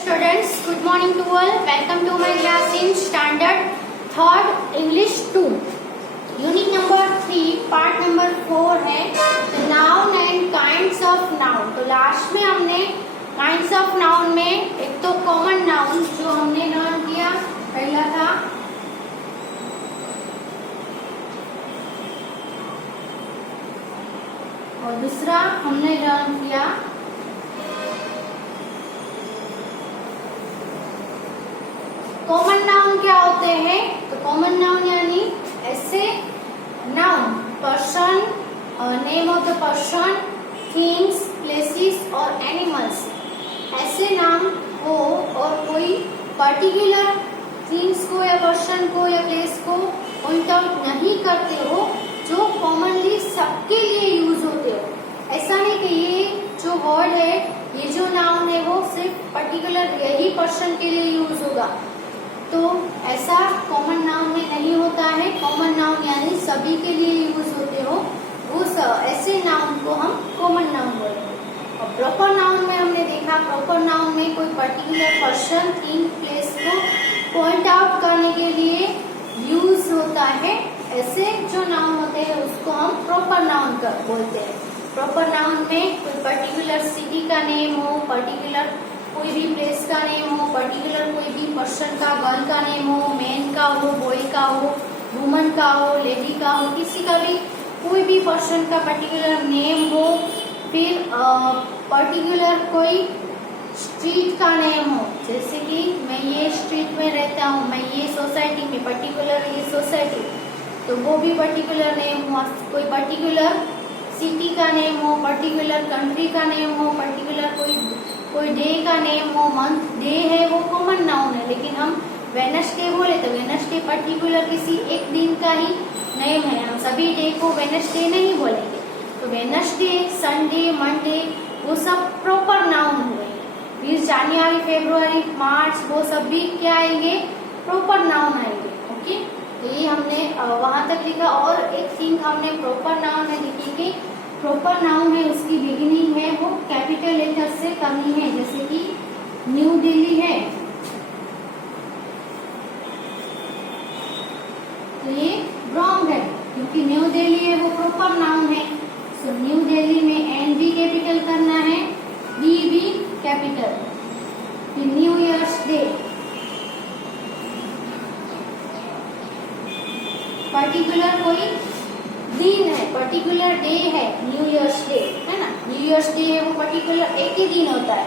Students, good morning to all. Welcome to my class in standard 3rd English 2. Unit number 3, part number 4 है noun and kinds of noun. तो last में हमने kinds of noun में एक तो common noun जो हमने learn किया, पहला था और दूसरा हमने लर्न किया कॉमन नाउन। क्या होते हैं? तो कॉमन नाउन यानी ऐसे noun, person, name of the person, things, places और एनिमल्स, ऐसे नाम हो और कोई पर्टिकुलर थिंग्स को या पर्सन को या प्लेस को पॉइंट आउट नहीं करते हो, जो कॉमनली सबके लिए यूज होते हो। ऐसा नहीं कि ये जो वर्ड है, ये जो नाउन है वो सिर्फ पर्टिकुलर यही पर्सन के लिए यूज होगा, तो ऐसा कॉमन नाउन में नहीं होता है। कॉमन नाउन यानी सभी के लिए यूज होते हो, उस ऐसे नाउन को हम कॉमन नाउन बोलते हैं। और प्रॉपर नाउन में हमने देखा, प्रॉपर नाउन में कोई पर्टिकुलर पर्सन, थिंग, प्लेस को पॉइंट आउट करने के लिए यूज होता है। ऐसे जो नाउन होते हैं उसको हम प्रॉपर नाउन बोलते हैं। प्रॉपर नाउन में कोई पर्टिकुलर सिटी का नेम हो, पर्टिकुलर कोई भी प्लेस का नेम हो, पर्टिकुलर कोई भी पर्सन का, गर्ल का नेम हो, मैन का हो, बॉय का हो, वुमन का हो, लेडी का हो, किसी का भी कोई भी पर्सन का पर्टिकुलर नेम हो, फिर पर्टिकुलर कोई स्ट्रीट का नेम हो, जैसे कि मैं ये स्ट्रीट में रहता हूँ, मैं ये सोसाइटी में, पर्टिकुलर ये सोसाइटी, तो वो भी पर्टिकुलर नेम हो। कोई पर्टिकुलर सिटी का नेम हो, पर्टिकुलर कंट्री का नेम हो, पर्टिकुलर कोई डे का नेम हो, मंथ, डे है वो कॉमन नाउन है, लेकिन हम वेडनेसडे बोले तो वेडनेसडे पर्टिकुलर किसी एक दिन का ही नेम है, हम सभी डे को वेडनेसडे नहीं बोलेंगे। तो वेडनेसडे, संडे, मंडे वो सब प्रॉपर नाउन हुए। फिर जनवरी, फरवरी, मार्च वो सब भी क्या आएंगे? प्रॉपर नाउन आएंगे। ओके, तो ये हमने वहां तक लिखा। और एक थिंग हमने प्रॉपर नाउन में लिखी कि प्रॉपर नाउन है उसकी बिगिनिंग है वो कैपिटल लेटर से करनी है, जैसे कि न्यू दिल्ली है तो ये रॉन्ग है, क्योंकि न्यू दिल्ली है वो प्रॉपर नाउन है। सो न्यू दिल्ली में एन भी कैपिटल करना है, डी भी कैपिटल। फिर न्यू ईयर्स डे, पर्टिकुलर कोई दिन है, पर्टिकुलर डे है, न्यू ईयर्स डे है ना। न्यू ईयर्स डे है वो पर्टिकुलर एक ही दिन होता है,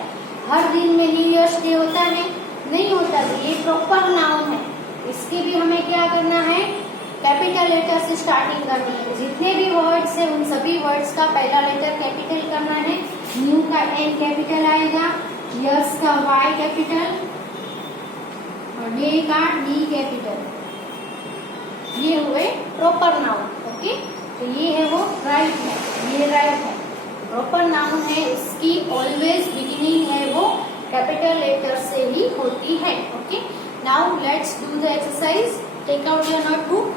हर दिन में न्यू ईयर्स डे होता है नहीं होता, तो ये प्रॉपर नाउन है। इसके भी हमें क्या करना है? कैपिटल लेटर से स्टार्टिंग करनी है। जितने भी वर्ड्स है उन सभी वर्ड्स का पहला लेटर कैपिटल करना है। न्यू का एन कैपिटल आएगा, ईयर्स का वाई कैपिटल और डे का डी कैपिटल। ये हुए प्रॉपर नाउन। ओके, तो ये है वो राइट है, ये राइट है, प्रॉपर नाउन है, इसकी ऑलवेज बिगिनिंग है वो कैपिटल लेटर से ही होती है। Okay, now let's do the exercise. Take out your notebook.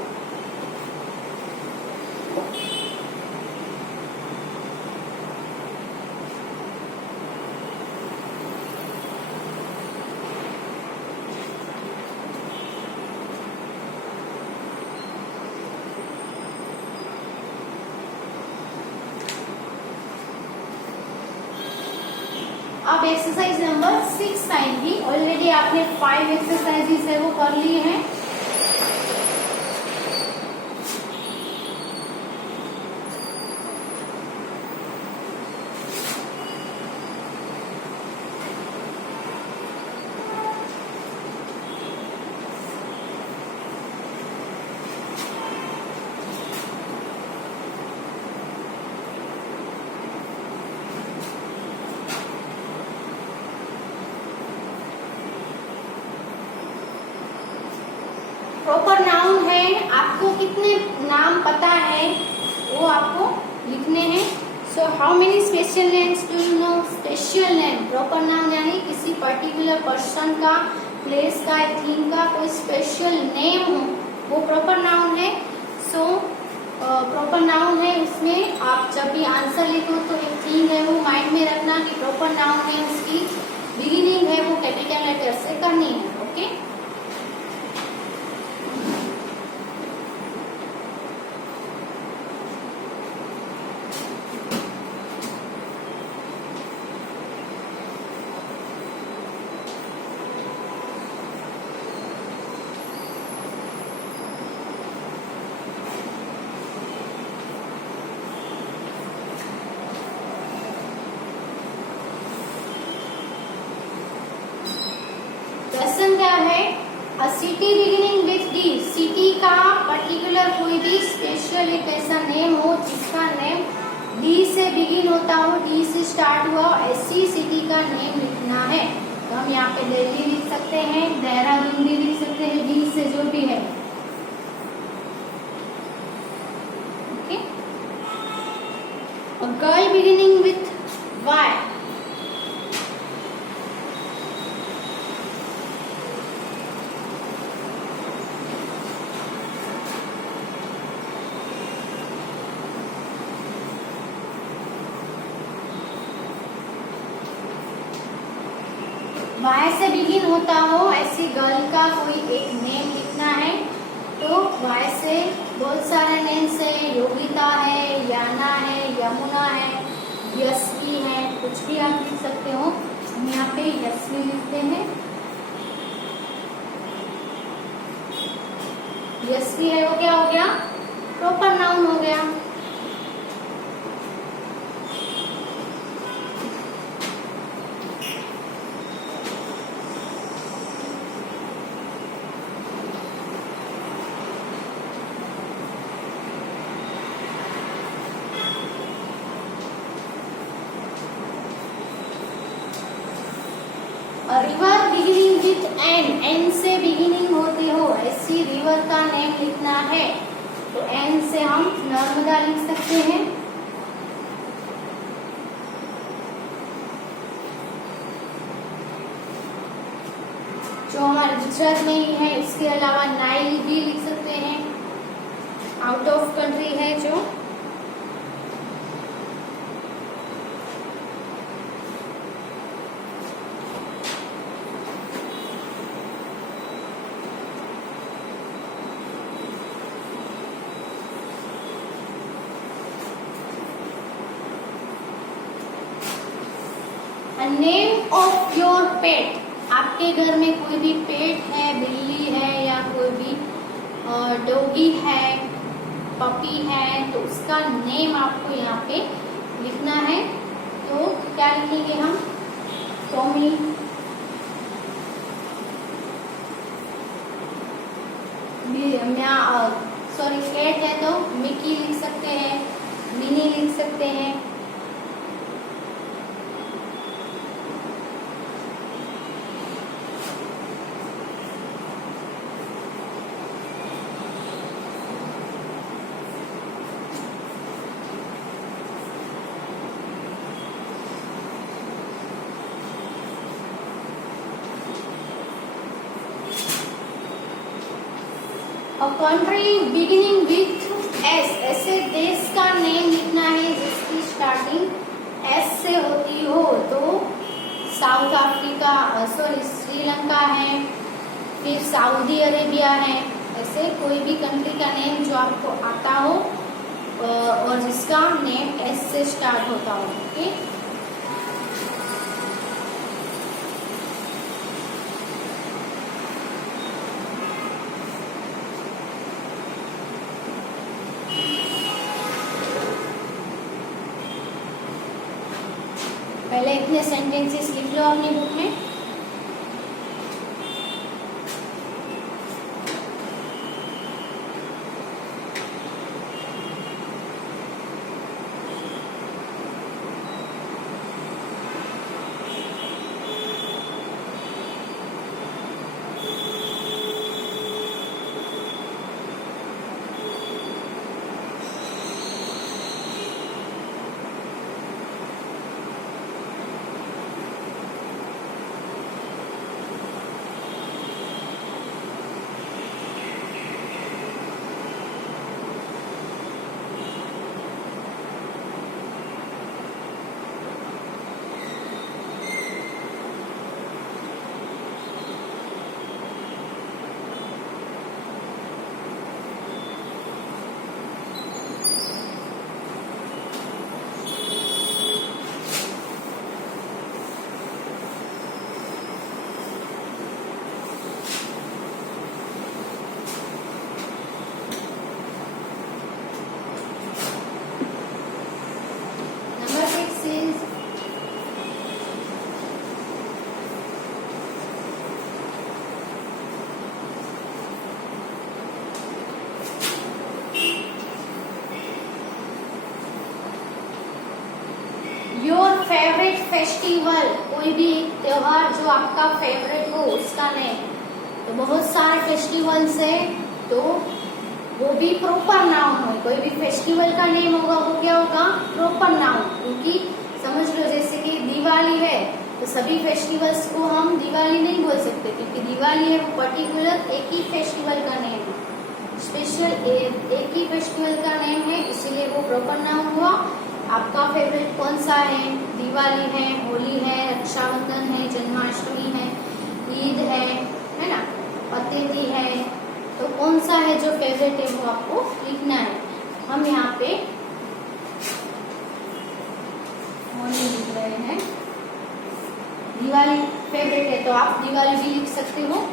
अब एक्सरसाइज नंबर 6 आएंगी। ऑलरेडी आपने 5 एक्सरसाइजेस है वो कर लिए हैं। प्रॉपर नाउन है, आपको कितने नाम पता है वो आपको लिखने हैं। So how many special names do you know? Special name, proper noun यानी किसी पर्टिकुलर पर्सन का, प्लेस का, थिंग का कोई स्पेशल नेम हो वो प्रॉपर नाउन है। सो प्रॉपर नाउन है, उसमें आप जब भी आंसर लिखो तो एक थिंग है वो माइंड में रखना कि प्रॉपर नाउन है उसकी बिगिनिंग है वो capital a city beginning with D, city का पर्टिकुलर कोई भी स्पेशल एक ऐसा नेम हो जिसका नेम डी से बिगिन होता हो, डी से स्टार्ट हुआ, ऐसी सिटी का नेम लिखना है। तो हम यहाँ पे दिल्ली लिख सकते हैं, देहरादून भी लिख सकते हैं, डी से जो भी है। Okay, a girl beginning with Y, Y से बिगिन होता हो ऐसी गर्ल का कोई एक नेम लिखना है। तो वाई से बहुत सारे नेम्स है, योगिता है, याना है, यमुना है, यशवी है, कुछ भी आप लिख सकते हो। हम यहाँ पे यशवी लिखते हैं, यशवी है वो क्या हो गया, प्रॉपर नाउन हो गया। River beginning with N, N से बिगिनिंग होती हो ऐसी रिवर का नेम लिखना है। तो एन से हम नर्मदा लिख सकते हैं, जो हमारे गुजरात में ही है। इसके अलावा नाइल भी लिख सकते हैं, आउट ऑफ कंट्री है जो। नेम ऑफ योर पेट, आपके घर में कोई भी पेट है, बिल्ली है या कोई भी डॉगी है, पपी है, तो उसका नेम आपको यहाँ पे लिखना है। तो क्या लिखेंगे हम, टॉमी, सॉरी कैट है तो मिकी लिख सकते हैं, मिनी लिख सकते हैं। A country beginning with S, ऐसे देश का नेम लिखना है जिसकी स्टार्टिंग S से होती हो। तो साउथ अफ्रीका, सॉरी श्रीलंका है, फिर सऊदी अरेबिया है, ऐसे कोई भी कंट्री का नेम जो आपको आता हो और जिसका नेम S से स्टार्ट होता हो। ओके, पहले इतने सेंटेंसेस लिख लो अपनी बुक में। फेस्टिवल, कोई भी त्योहार जो आपका फेवरेट हो उसका नेम। तो बहुत सारे फेस्टिवल्स है, तो वो भी प्रॉपर नाउन हो। कोई भी फेस्टिवल का नेम होगा वो क्या होगा, प्रॉपर नाउन। क्योंकि समझ लो जैसे कि दिवाली है, तो सभी फेस्टिवल्स को हम दिवाली नहीं बोल सकते, क्योंकि दिवाली है वो पर्टिकुलर एक ही फेस्टिवल का नेम है, स्पेशल एक ही फेस्टिवल का नेम है, इसीलिए वो प्रॉपर नाउन हुआ। आपका फेवरेट कौन सा है, दिवाली है, होली है, रक्षाबंधन है, जन्माष्टमी है, ईद है ना, पतेली है, तो कौन सा है जो फेवरेट है वो आपको लिखना है। हम यहाँ पे होली लिख रहे हैं, दिवाली फेवरेट है तो आप दिवाली भी लिख सकते हो।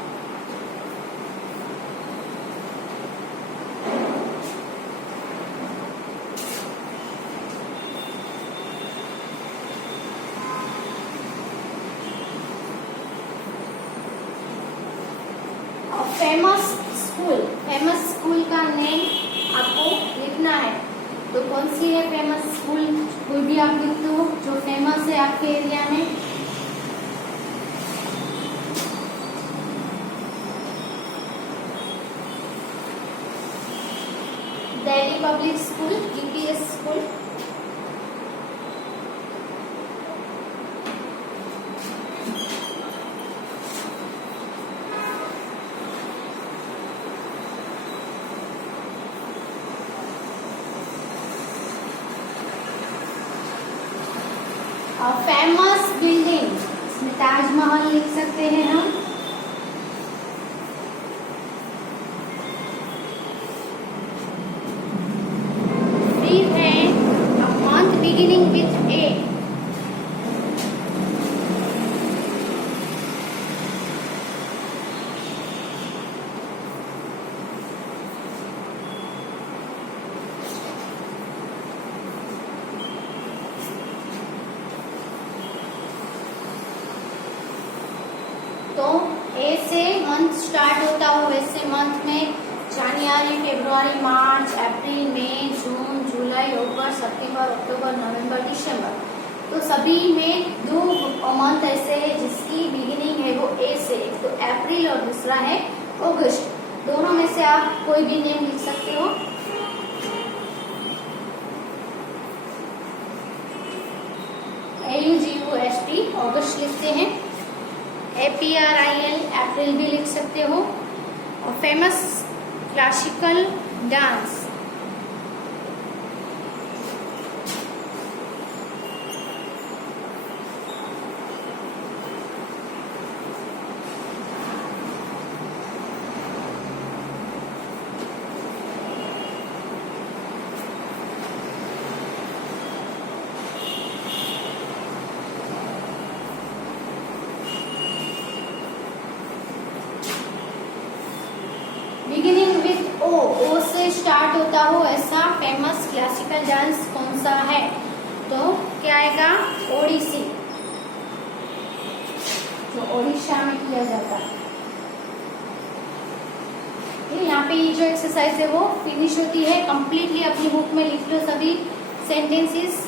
फेमस स्कूल का नेम आपको लिखना है। तो कौन सी है फेमस स्कूल, कोई भी आप लिख दो जो फेमस है आपके एरिया में। Delhi public school, DPS school. Famous building, इसमें ताजमहल लिख सकते हैं हम। फिर है a month beginning with A। तो ए से मंथ स्टार्ट होता हो, वैसे मंथ में जनवरी, फरवरी, मार्च, अप्रैल, मई, जून, जुलाई, अगस्त, सितंबर, अक्टूबर, नवंबर, दिसंबर। तो सभी में दो मंथ ऐसे है जिसकी बिगिनिंग है वो ए से, तो अप्रैल और दूसरा है अगस्त। दोनों में से आप कोई भी नेम लिख सकते हो। AUGUST अगस्त लिखते हैं। APRIL अप्रैल भी लिख सकते हो। और famous classical dance, beginning with O से स्टार्ट होता हो ऐसा फेमस क्लासिकल डांस कौन सा है, तो क्या आएगा, ओडिसी, जो ओडिशा में किया जाता है। यहाँ पे ये जो एक्सरसाइज है वो फिनिश होती है। कंप्लीटली अपनी बुक में लिख लो सभी sentences.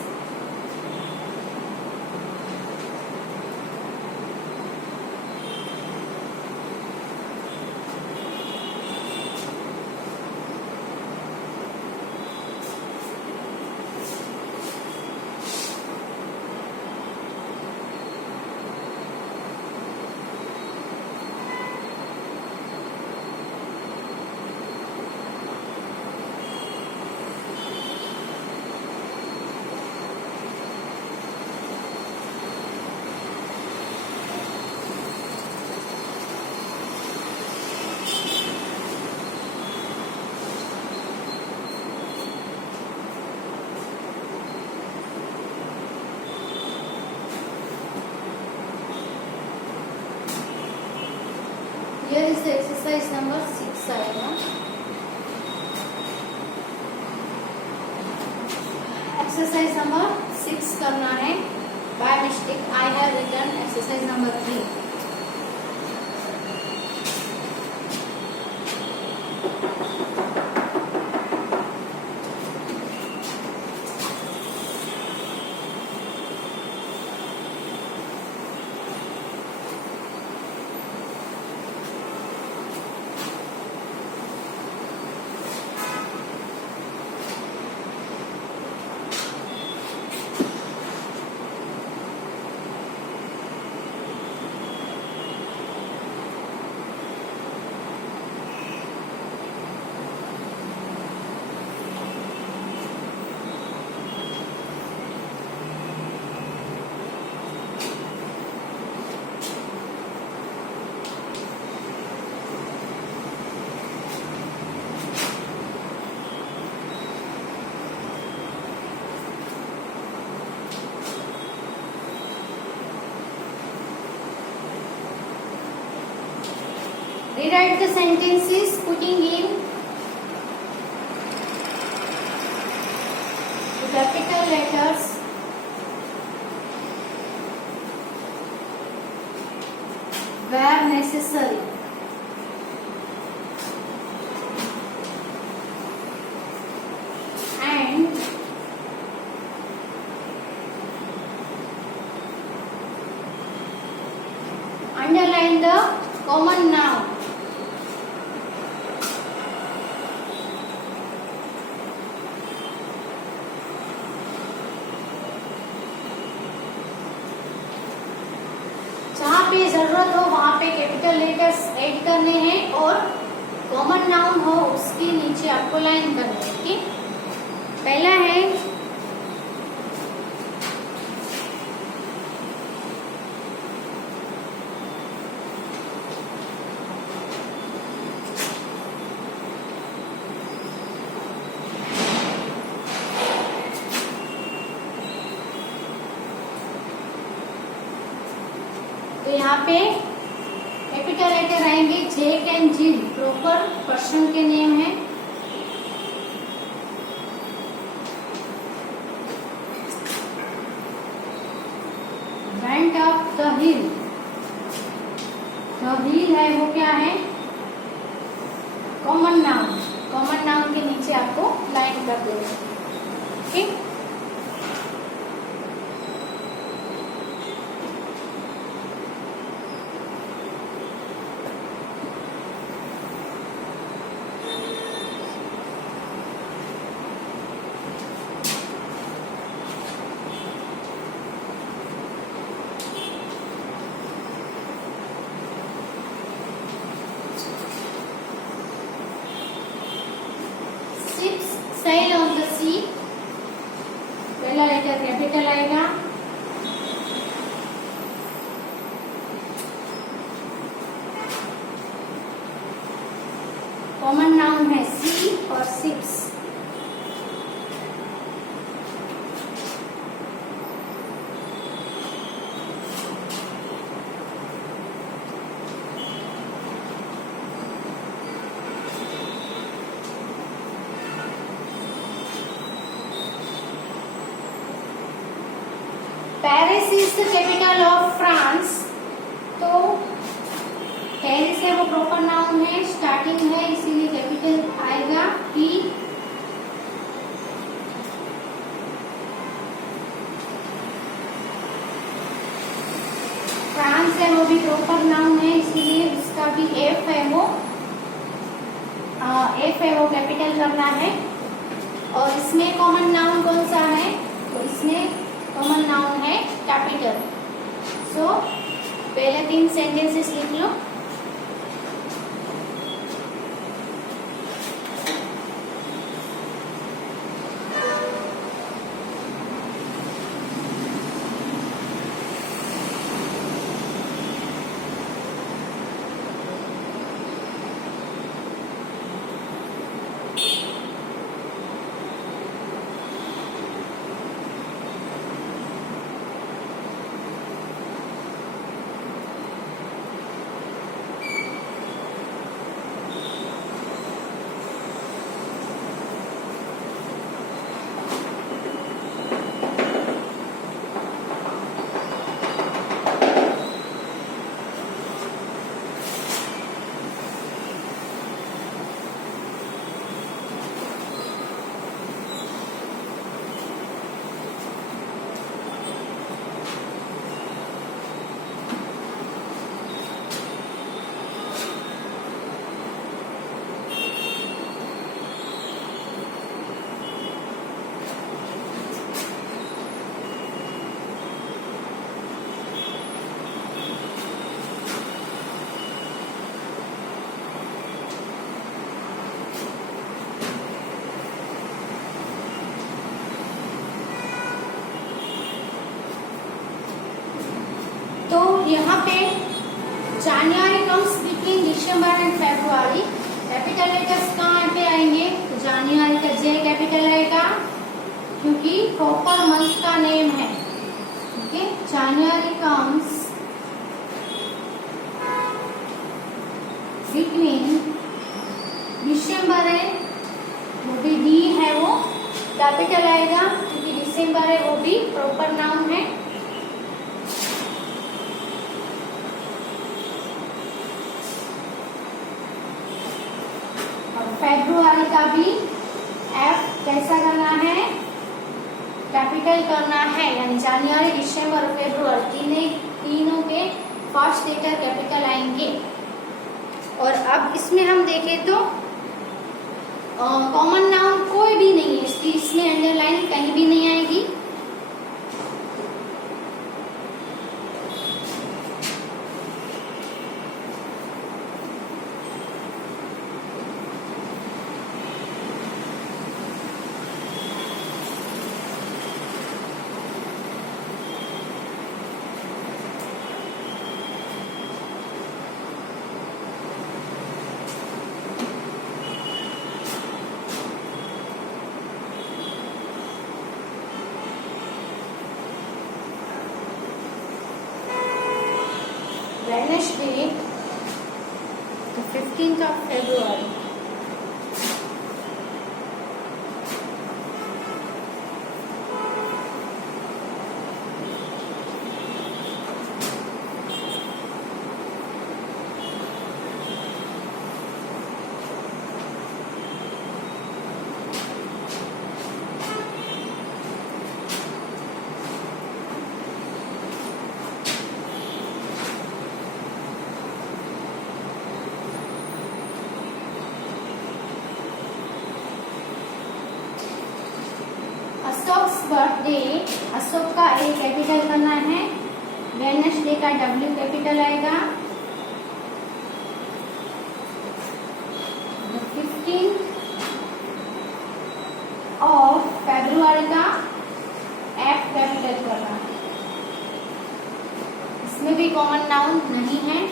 Here is the exercise number 6 आएगा। एक्सरसाइज नंबर 6 करना है। By mistake I have written exercise number 3। rewrite the sentences putting in the capital letters where necessary. And underline the common noun. जहाँ पे जरूरत हो वहाँ पे कैपिटल लेटर्स ऐड करने हैं और कॉमन नाउन हो उसके नीचे आपको लाइन करनी है। ठीक, पहला है तो यहाँ पे कैपिटल लेटर आएंगे जेक एंड जिल, प्रॉपर पर्सन के नेम है। Went up the hill, the हिल है वो क्या है, कॉमन नाउन। कॉमन नाउन के नीचे आपको लाइन कर देंगे। ठीक, sail on the sea, पहला लेटर कैपिटल आएगा। कॉमन नाउन है सी और ships. Paris is the capital of France, तो पेरिस है वो प्रॉपर नाउन है, स्टार्टिंग है इसीलिए कैपिटल आएगा पी। फ्रांस है वो भी प्रॉपर नाउन है इसीलिए उसका भी एफ है वो कैपिटल करना है। और इसमें कॉमन नाउन कौन सा है, तो इसमें कॉमन नाउन है कैपिटल। सो पहले 3 सेंटेंसेस लिख लो। तो यहाँ पे January comes between December and February, capital letters कहाँ पे आएंगे, तो January का J कैपिटल आएगा क्योंकि प्रॉपर मंथ का नेम है। ओके, January comes बिटवीन दिसंबर है वो भी डी है, वो कैपिटल आएगा क्योंकि दिसंबर है वो भी प्रॉपर नाउन है। और फेब्रुआरी का भी एफ कैसा करना है, कैपिटल करना है, यानी जनवरी दिसंबर और फेब्रुआरी तीनों के फर्स्ट लेटर कैपिटल आएंगे। और अब इसमें हम देखें तो कॉमन नाउन कोई भी नहीं है, इसमें अंडरलाइन कहीं भी नहीं आएगी। Wednesday, the 15th of February. Ashok's birthday, Ashok का ए कैपिटल करना है, वेडनेसडे का डब्ल्यू कैपिटल आएगा, 15 ऑफ फेब्रुआरी का एफ कैपिटल करना है। इसमें भी कॉमन नाउन नहीं है।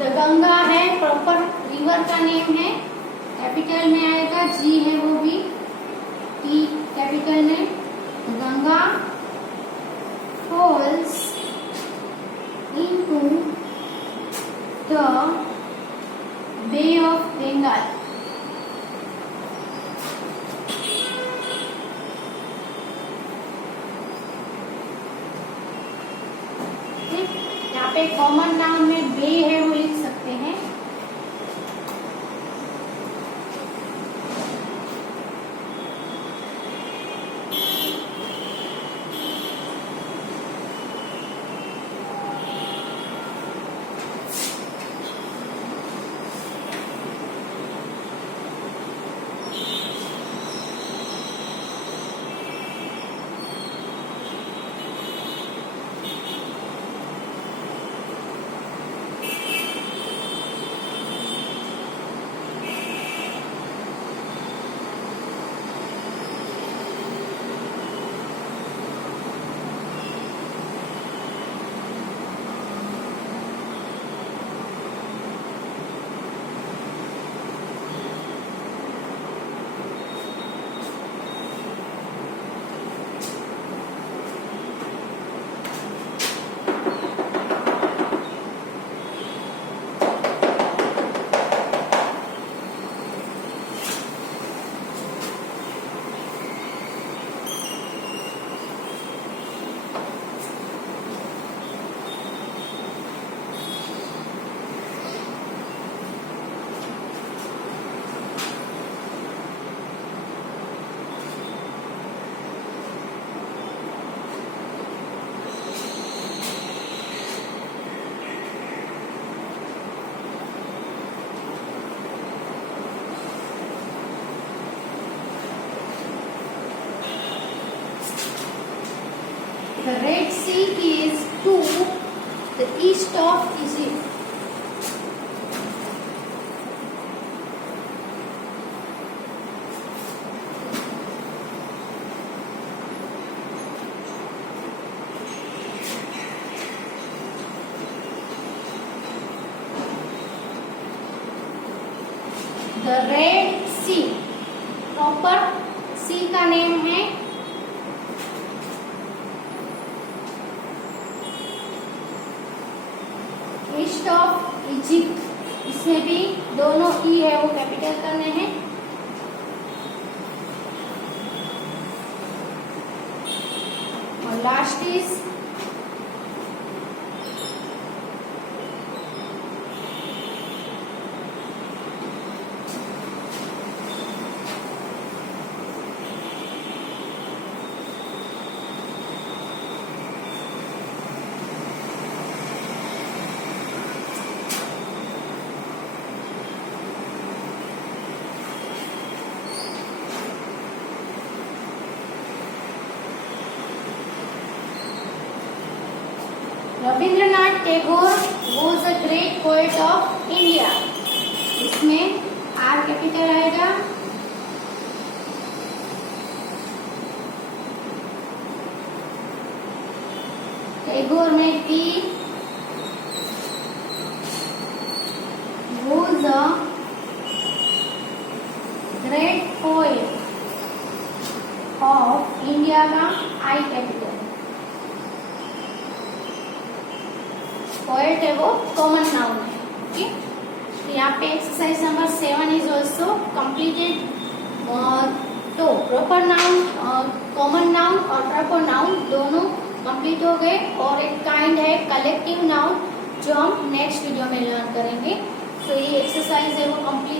द गंगा है, प्रॉपर रिवर का नेम है, कैपिटल में आएगा, जी है वो भी टी कैपिटल में। Ganga falls into the Bay of Bengal. यहाँ पे कॉमन नाउन में बे है वो लिख सकते हैं। The Red Sea is to the east of Egypt. The red sea, proper sea का नेम है ईस्ट ऑफ इजिप्ट, इसमें भी दोनों ई है वो कैपिटल करने हैं। और last is Rabindranath Tagore was a great poet of India, इसमें आर कैपिटल आएगा। टैगोर में P, was a great poet of India का आई कैपिटल। पोएट है वो कॉमन नाउन है। ओके, तो यहाँ पे exercise number 7 is also completed. तो प्रॉपर नाउन, कॉमन नाउन और प्रॉपर नाउन दोनों कंप्लीट हो गए, और एक काइंड है कलेक्टिव नाउन जो हम नेक्स्ट वीडियो में लर्न करेंगे। तो ये एक्सरसाइज है वो कंप्लीट